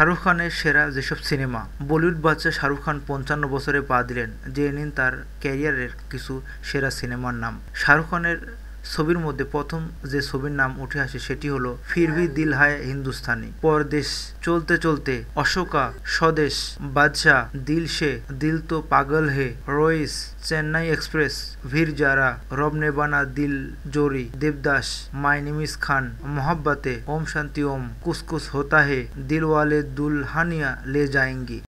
শাহরুখ খানের সেরা যেসব সিনেমা। বলিউড বাদশা শাহরুখ খান ৫৫ বছরে পা দিলেন, জেনে নিন তার ক্যারিয়ারের কিছু সেরা সিনেমার নাম। শাহরুখ খানের ছবির মধ্যে প্রথম যে ছবির নাম উঠে আসে সেটি হলো ফির ভি দিল হায় হিন্দুস্তানি, পরদেশ, চলতে চলতে, অশোকা, স্বদেশ, বাদশা, দিল সে, দিল তো পাগল হে, রইস, চেন্নাই এক্সপ্রেস, ভীর জারা, রব ने बना दिल जोरी, Devdas, my name is Khan, Mohabbatein, Om Shanti Om, Kuch Kuch होता है, दिल वाले दुल्हनिया ले जाएंगे।